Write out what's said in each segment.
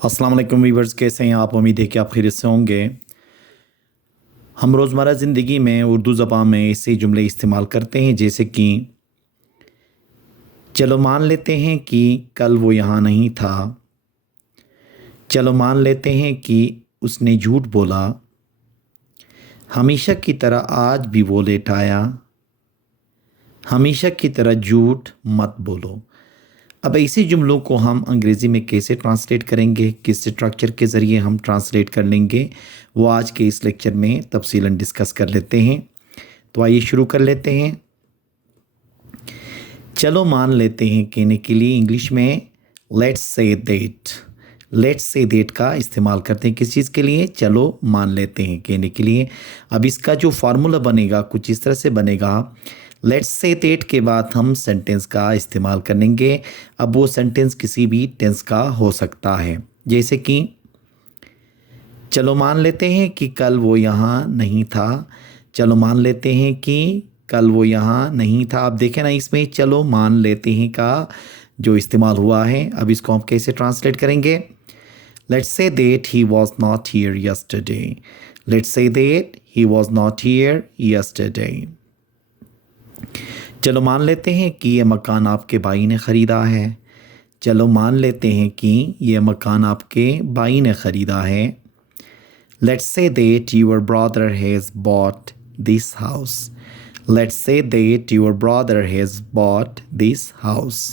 अस्सलाम वालेकुम वीवर्स, कैसे हैं आप? उम्मीद है कि आप खैरियत से होंगे। हम रोज़मर्रा ज़िंदगी में उर्दू ज़बान में ऐसे जुमले इस्तेमाल करते हैं जैसे कि चलो मान लेते हैं कि कल वो यहाँ नहीं था। चलो मान लेते हैं कि उसने झूठ बोला। हमेशा की तरह आज भी वो लेट आया। हमेशा की तरह झूठ मत बोलो। अब ऐसे जुमलों को हम अंग्रेज़ी में कैसे ट्रांसलेट करेंगे, किस स्ट्रक्चर के ज़रिए हम ट्रांसलेट कर लेंगे, वो आज के इस लेक्चर में तफसीलन डिस्कस कर लेते हैं। तो आइए शुरू कर लेते हैं। चलो मान लेते हैं कहने के लिए इंग्लिश में let's say that. Let's say that का इस्तेमाल करते हैं किस चीज़ के लिए? चलो मान लेते हैं कहने के लिए। अब इसका जो फार्मूला बनेगा कुछ इस तरह से बनेगा। लेट्स से दैट के बाद हम सेंटेंस का इस्तेमाल करेंगे। अब वो सेंटेंस किसी भी टेंस का हो सकता है, जैसे कि चलो मान लेते हैं कि कल वो यहाँ नहीं था। चलो मान लेते हैं कि कल वो यहाँ नहीं था। आप देखें ना, इसमें चलो मान लेते हैं का जो इस्तेमाल हुआ है। अब इसको हम कैसे ट्रांसलेट करेंगे? Let's say that he was not here yesterday. Let's say that he was not here yesterday. चलो मान लेते हैं कि ये मकान आपके भाई ने ख़रीदा है। चलो मान लेते हैं कि ये मकान आपके भाई ने ख़रीदा है। Let's say that your brother has bought this house. Let's say that your brother has bought this house.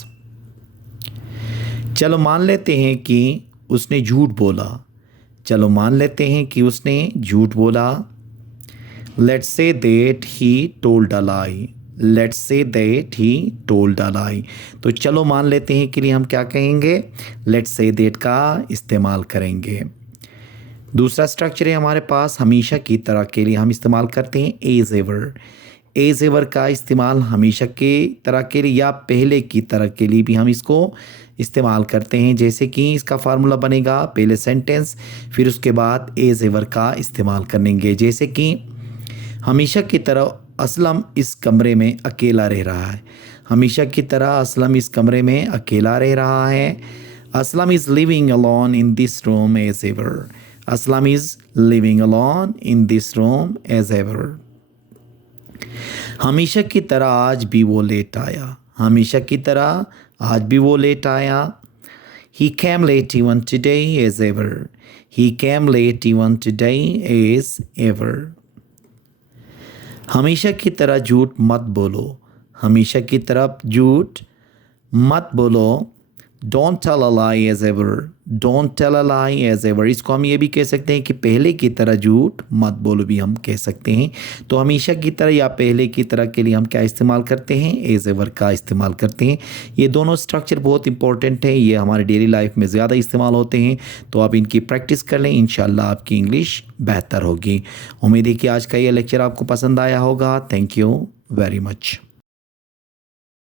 चलो मान लेते हैं कि उसने झूठ बोला। चलो मान लेते हैं कि उसने झूठ बोला। Let's say that he told a lie. Let's say that he told a lie. तो चलो मान लेते हैं के लिए हम क्या कहेंगे? Let's say that का इस्तेमाल करेंगे। दूसरा स्ट्रक्चर है हमारे पास हमेशा की तरह के लिए हम इस्तेमाल करते हैं एज एवर। एज एवर का इस्तेमाल हमेशा की तरह के लिए या पहले की तरह के लिए भी हम इसको इस्तेमाल करते हैं, जैसे कि इसका फार्मूला बनेगा पहले सेंटेंस फिर उसके बाद एज एवर का इस्तेमाल करेंगे। जैसे कि हमेशा की तरह असलम इस कमरे में अकेला रह रहा है। हमेशा की तरह असलम इस कमरे में अकेला रह रहा है। Aslam is living alone in this room as ever. Aslam is living alone in this room as ever. हमेशा की तरह आज भी वो लेट आया। हमेशा की तरह आज भी वो लेट आया। He came late even today as ever. He came late even today as ever. हमेशा की तरह झूठ मत बोलो। हमेशा की तरह झूठ मत बोलो। Don't tell a lie as ever. Don't tell a lie as ever. इसको हम ये भी कह सकते हैं कि पहले की तरह झूठ मत बोलो भी हम कह सकते हैं। तो हमेशा की तरह या पहले की तरह के लिए हम क्या इस्तेमाल करते हैं? एज एवर का इस्तेमाल करते हैं। ये दोनों स्ट्रक्चर बहुत इंपॉर्टेंट है, ये हमारे डेली लाइफ में ज़्यादा इस्तेमाल होते हैं। तो आप इनकी प्रैक्टिस कर लें, इंशाल्लाह आपकी इंग्लिश बेहतर होगी। उम्मीद है कि आज का ये लेक्चर आपको पसंद आया होगा। Thank you very much.